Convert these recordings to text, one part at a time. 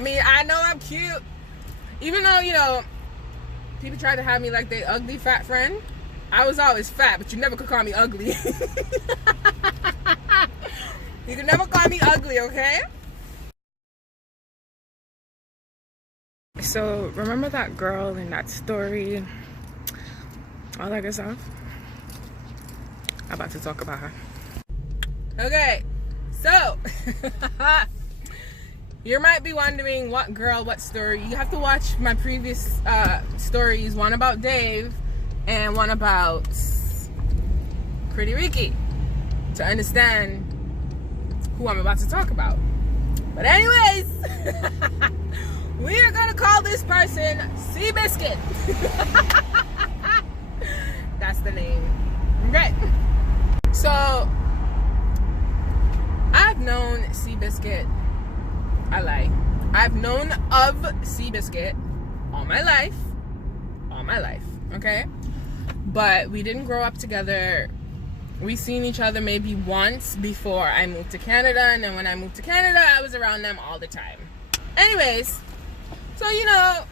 mean, I know I'm cute. Even though, you know, people try to have me like they ugly fat friend. I was always fat, but you never could call me ugly. You can never call me ugly, okay? So, remember that girl in that story? All that good stuff? I'm about to talk about her. Okay, so you might be wondering what girl, what story. You have to watch my previous stories, one about Dave and one about Pretty Ricky, to understand who I'm about to talk about. But anyways, we are gonna call this person SEABISCUIT. That's the name. Okay. So I've known SEABISCUIT. I lie. I've known of SEABISCUIT all my life. All my life. Okay? But we didn't grow up together. We seen each other maybe once before I moved to Canada, and then when I moved to Canada, I was around them all the time. Anyways, so you know,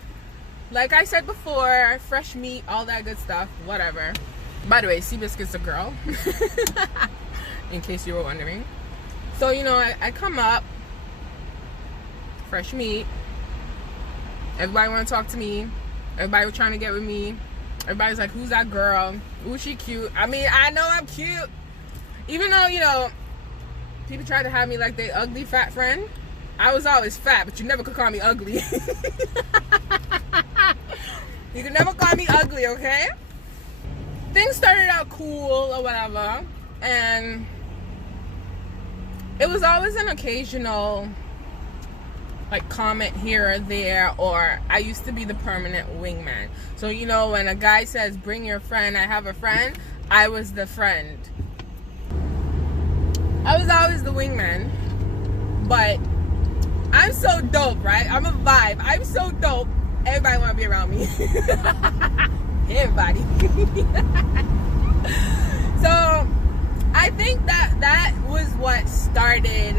like I said before, fresh meat, all that good stuff, whatever. By the way, SEABISCUIT's a girl, in case you were wondering. So, you know, I come up, fresh meat, everybody want to talk to me, everybody was trying to get with me, everybody's like, who's that girl, ooh, she cute. I mean, I know I'm cute. Even though, you know, people try to have me like they ugly fat friend. I was always fat, but you never could call me ugly. You can never call me ugly, okay? Things started out cool or whatever, and it was always an occasional like comment here or there, or I used to be the permanent wingman. So, you know, when a guy says, bring your friend, I have a friend, I was the friend. I was always the wingman, but I'm so dope, right? I'm a vibe. I'm so dope. Everybody want to be around me. Everybody. So I think that was what started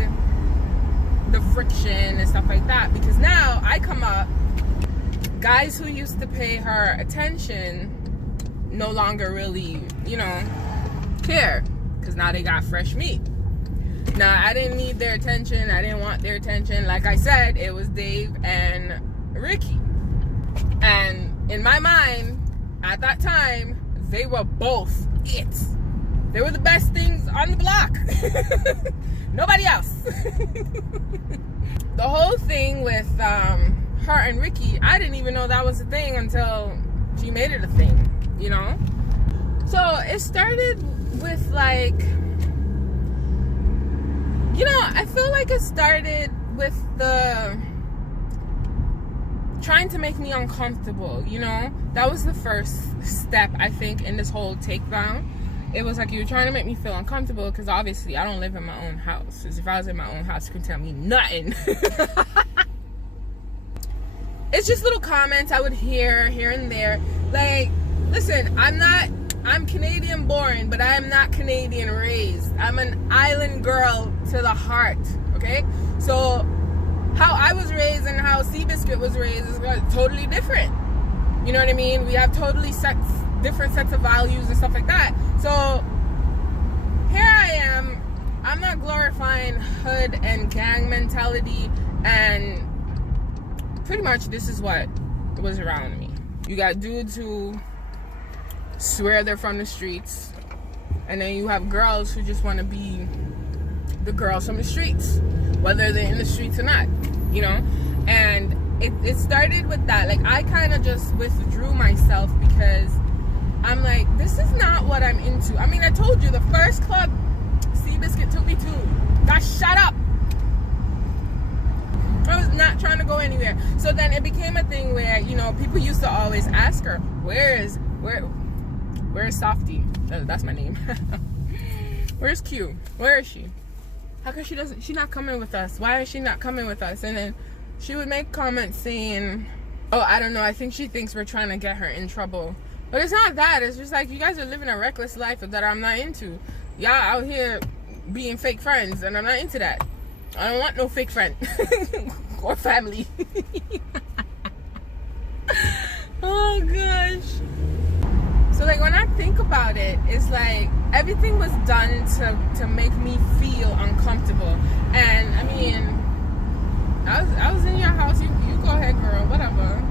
the friction and stuff like that, because now I come up, guys who used to pay her attention no longer really, you know, care, because now they got fresh meat. Now, I didn't need their attention. I didn't want their attention. Like I said, it was Dave and Ricky. And in my mind, at that time, they were both it. They were the best things on the block. Nobody else. The whole thing with her and Ricky, I didn't even know that was a thing until she made it a thing, you know? So it started with like, you know, I feel like it started with the trying to make me uncomfortable, you know? That was the first step, I think, in this whole takedown. It was like you were trying to make me feel uncomfortable, because obviously I don't live in my own house. Because if I was in my own house, you couldn't tell me nothing. It's just little comments I would hear here and there. Like, listen, I'm Canadian born, but I am not Canadian raised. I'm an island girl to the heart, okay? So how I was raised and how SEABISCUIT was raised is totally different. You know what I mean? We have totally different sets of values and stuff like that. So here I am. I'm not glorifying hood and gang mentality, and pretty much this is what was around me. You got dudes who swear they're from the streets, and then you have girls who just want to be the girls from the streets, whether they're in the streets or not, you know? And it started with that. Like, I kind of just withdrew myself, because I'm like, this is not what I'm into. I mean, I told you, the first club SEABISCUIT took me to got shut up. I was not trying to go anywhere. So then it became a thing where, you know, people used to always ask her, where's Softy? That's my name. Where's Q? Where is she? How come she's not coming with us? Why is she not coming with us? And then she would make comments saying, oh, I don't know, I think she thinks we're trying to get her in trouble. But it's not that. It's just like, you guys are living a reckless life that I'm not into. Y'all out here being fake friends, and I'm not into that. I don't want no fake friend. or family. Oh gosh. So like when I think about it, it's like everything was done to make me feel uncomfortable. And I mean, I was in your house, you go ahead, girl, whatever.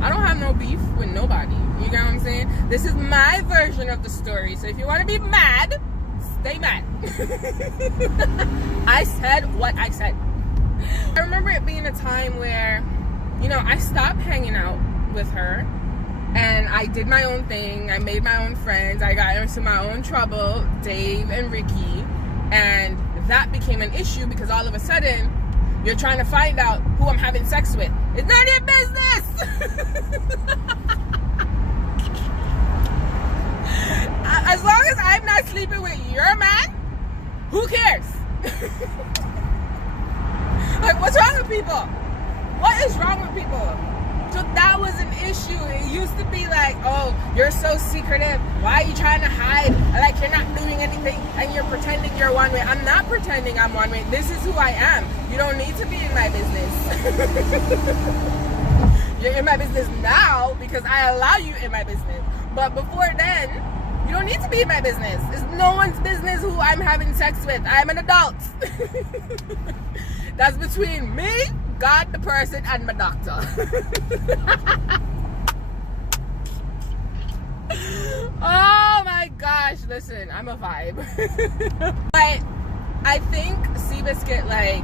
I don't have no beef with nobody. You get what I'm saying? This is my version of the story. So if you want to be mad, stay mad. I said what I said. I remember it being a time where, you know, I stopped hanging out with her and I did my own thing. I made my own friends. I got into my own trouble, Dave and Ricky, and that became an issue because all of a sudden you're trying to find out who I'm having sex with. It's none of your business. As long as I'm not sleeping with your man, who cares? Like, what's wrong with people? What is wrong with people? So that was an issue. It used to be like, oh, you're so secretive. Why are you trying to hide? Like, you're not doing anything and you're pretending you're one way. I'm not pretending I'm one way. This is who I am. You don't need to be in my business. You're in my business now because I allow you in my business. But before then, you don't need to be in my business. It's no one's business who I'm having sex with. I'm an adult. That's between me, God, the person, and my doctor. Oh my gosh, listen, I'm a vibe. But I think SEABISCUIT like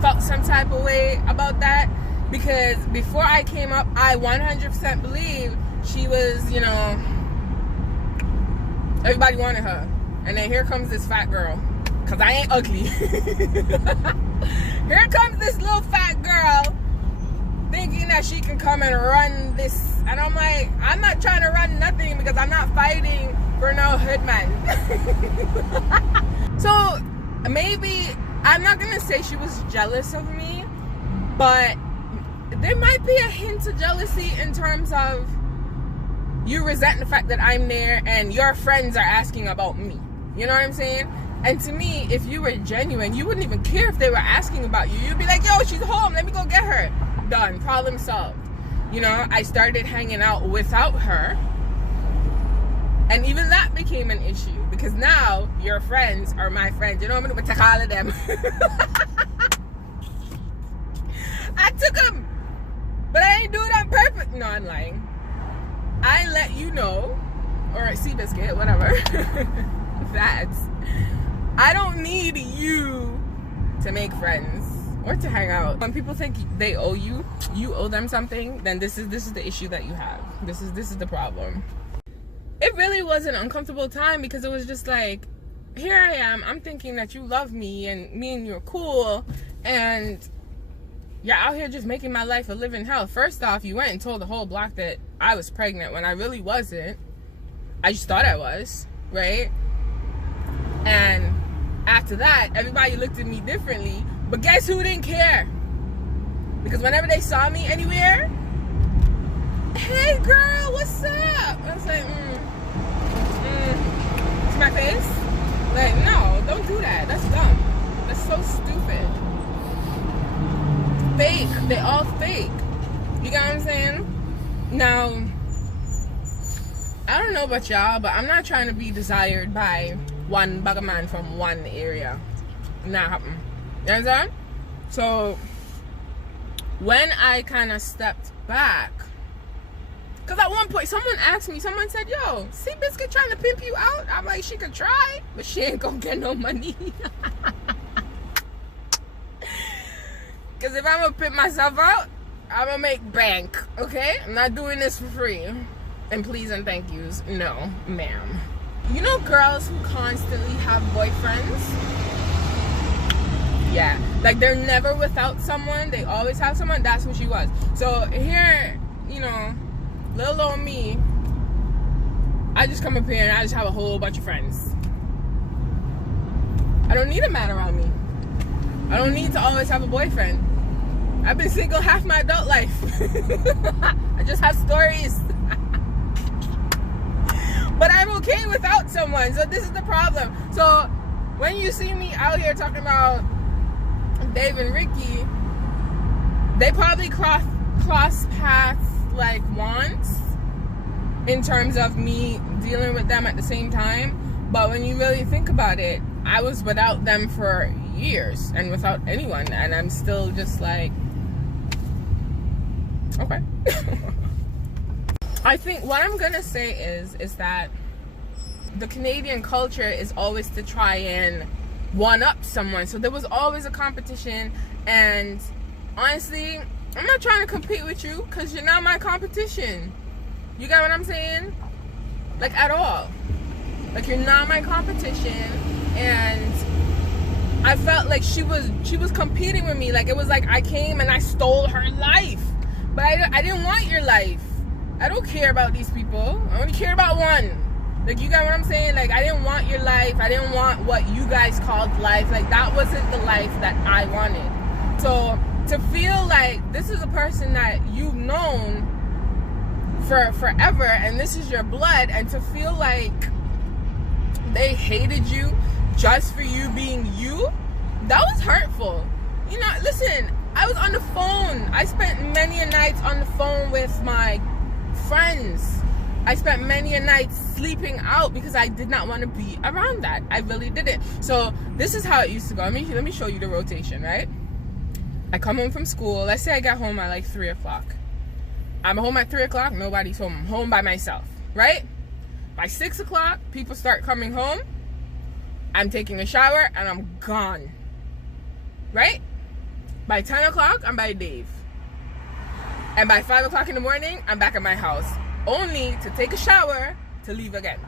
felt some type of way about that because before I came up, I 100% believe she was, you know, everybody wanted her. And then here comes this fat girl. Cause I ain't ugly. Here comes this little fat girl thinking that she can come and run this. And I'm like, I'm not trying to run nothing because I'm not fighting for no hood man. So maybe, I'm not gonna say she was jealous of me, but there might be a hint of jealousy in terms of you resent the fact that I'm there and your friends are asking about me. You know what I'm saying? And to me, if you were genuine, you wouldn't even care if they were asking about you. You'd be like, yo, she's home. Let me go get her. Done. Problem solved. You know, I started hanging out without her. And even that became an issue. Because now, your friends are my friends. You know what I'm going to call them? I took them. But I didn't do it on purpose. No, I'm lying. I let you know, or SEABISCUIT, whatever, that I don't need you to make friends or to hang out. When people think they owe you, you owe them something, then this is the issue that you have. This is the problem. It really was an uncomfortable time because it was just like, here I am, I'm thinking that you love me and you're cool, and you're out here just making my life a living hell. First off, you went and told the whole block that I was pregnant when I really wasn't. I just thought I was, right? And after that, everybody looked at me differently. But guess who didn't care? Because whenever they saw me anywhere, hey girl, what's up? I was like, to my face? Like, no, don't do that. That's dumb. That's so stupid. Fake. They all fake. You got what I'm saying? Now, I don't know about y'all, but I'm not trying to be desired by one bugger man from one area. Not happen. You understand? So when I kind of stepped back, because at one point someone asked me, someone said, yo, SEABISCUIT trying to pimp you out? I'm like, she could try, but she ain't gonna get no money. Because if I'm gonna pimp myself out, I'm gonna make bank, okay? I'm not doing this for free. And please and thank yous, no, ma'am. You know girls who constantly have boyfriends? Yeah, like they're never without someone. They always have someone. That's who she was. So here, you know, little old me, I just come up here and I just have a whole bunch of friends. I don't need a man around me. I don't need to always have a boyfriend. I've been single half my adult life. I just have stories. But I'm okay without someone. So this is the problem. So when you see me out here talking about Dave and Ricky, they probably cross paths like once in terms of me dealing with them at the same time. But when you really think about it, I was without them for years and without anyone, and I'm still just like, okay. I think what I'm gonna say is that the Canadian culture is always to try and one up someone. So there was always a competition, and honestly, I'm not trying to compete with you because you're not my competition. You get what I'm saying? Like, at all. Like, you're not my competition. And I felt like she was competing with me. Like, it was like I came and I stole her life. But I didn't want your life. I don't care about these people. I only care about one. Like, you got what I'm saying? Like, I didn't want your life. I didn't want what you guys called life. Like, that wasn't the life that I wanted. So to feel like this is a person that you've known for forever and this is your blood, and to feel like they hated you just for you being you, that was hurtful. You know, listen, I was on the phone. I spent many a nights on the phone with my friends. I spent many a night sleeping out because I did not want to be around that. I really didn't. So this is how it used to go. Let me show you the rotation, right? I come home from school. Let's say I got home at like 3 o'clock. I'm home at 3 o'clock. Nobody's home. I'm home by myself, right? By 6 o'clock, people start coming home. I'm taking a shower and I'm gone, right? By 10 o'clock, I'm by Dave. And by 5 o'clock in the morning, I'm back at my house. Only to take a shower to leave again.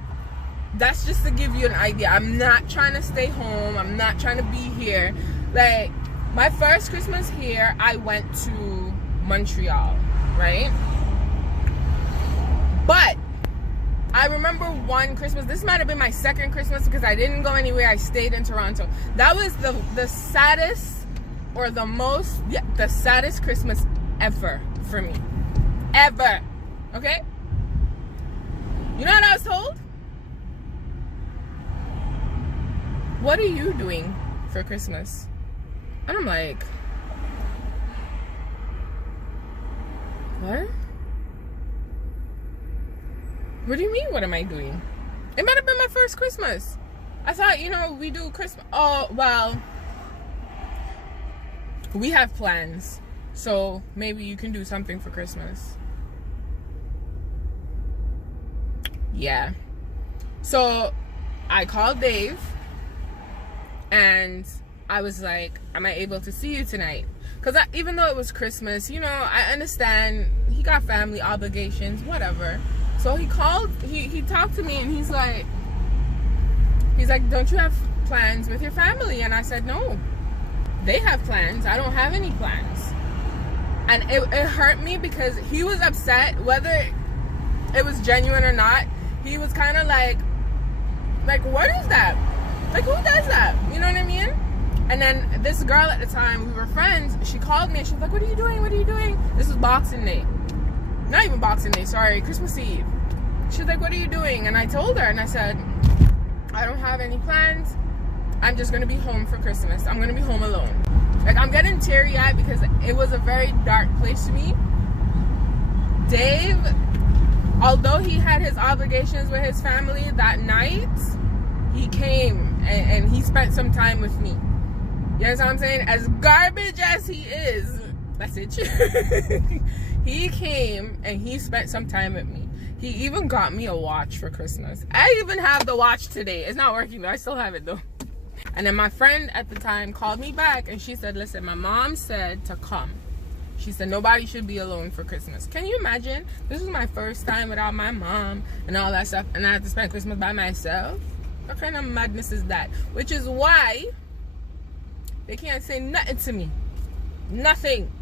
That's just to give you an idea. I'm not trying to stay home. I'm not trying to be here. Like, my first Christmas here, I went to Montreal, right? But I remember one Christmas, this might have been my second Christmas because I didn't go anywhere. I stayed in Toronto. That was the saddest, or the saddest Christmas ever for me. Ever. Okay? You know what I was told? What are you doing for Christmas? And I'm like, what? What do you mean, what am I doing? It might have been my first Christmas. I thought, you know, we do Christmas. Oh, well, we have plans. So maybe you can do something for Christmas. Yeah. So I called Dave and I was like, am I able to see you tonight? Because even though it was Christmas, you know, I understand he got family obligations, whatever. So he called, he talked to me and he's like, don't you have plans with your family? And I said, no, they have plans. I don't have any plans. And it hurt me because he was upset, whether it was genuine or not. He was kind of like, what is that? Like, who does that? You know what I mean? And then this girl at the time, we were friends, she called me and she was like, what are you doing? What are you doing? This was Boxing Day. Not even Boxing Day, sorry, Christmas Eve. She was like, what are you doing? And I told her, and I said, I don't have any plans. I'm just going to be home for Christmas. I'm going to be home alone. Like, I'm getting teary-eyed because it was a very dark place to me. Dave, although he had his obligations with his family that night, he came and he spent some time with me. You know what I'm saying? As garbage as he is, that's it. He came and he spent some time with me. He even got me a watch for Christmas. I even have the watch today. It's not working though. I still have it though. And then my friend at the time called me back and she said, listen, my mom said to come. She said nobody should be alone for Christmas. Can you imagine? This was my first time without my mom and all that stuff, and I had to spend Christmas by myself. What kind of madness is that? Which is why they can't say nothing to me. Nothing.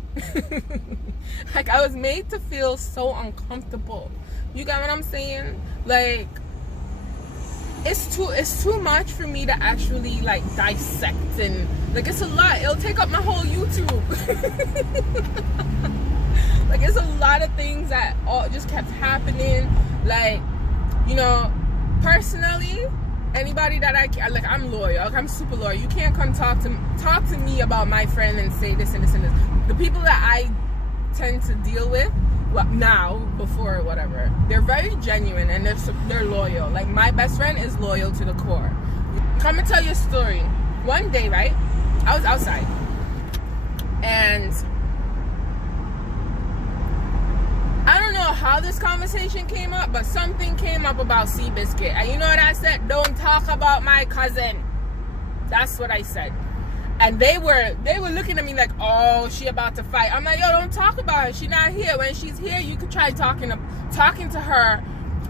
Like, I was made to feel so uncomfortable. You got what I'm saying? Like, it's too much for me to actually like dissect, and like, it's a lot. It'll take up my whole YouTube. Like, it's a lot of things that all just kept happening. Like, you know, personally, anybody that like, I'm loyal. Like, I'm super loyal. You can't come talk to me about my friend and say this and this and this. The people that I tend to deal with, well, now, before, whatever, they're very genuine and they're loyal. Like, my best friend is loyal to the core. Come and tell you a story. One day, right, I was outside, and I don't know how this conversation came up, but something came up about SEABISCUIT. And you know what I said? Don't talk about my cousin. That's what I said. And they were looking at me like, oh, she about to fight. I'm like, yo, don't talk about her. She's not here. When she's here, you could try talking to her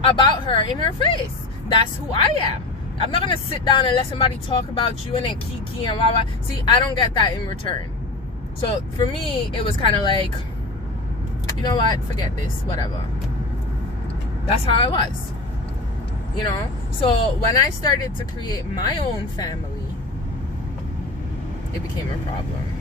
about her in her face. That's who I am. I'm not going to sit down and let somebody talk about you and then kiki and blah, blah. See, I don't get that in return. So for me, it was kind of like, you know what? Forget this. Whatever. That's how I was. You know? So when I started to create my own family, it became a problem.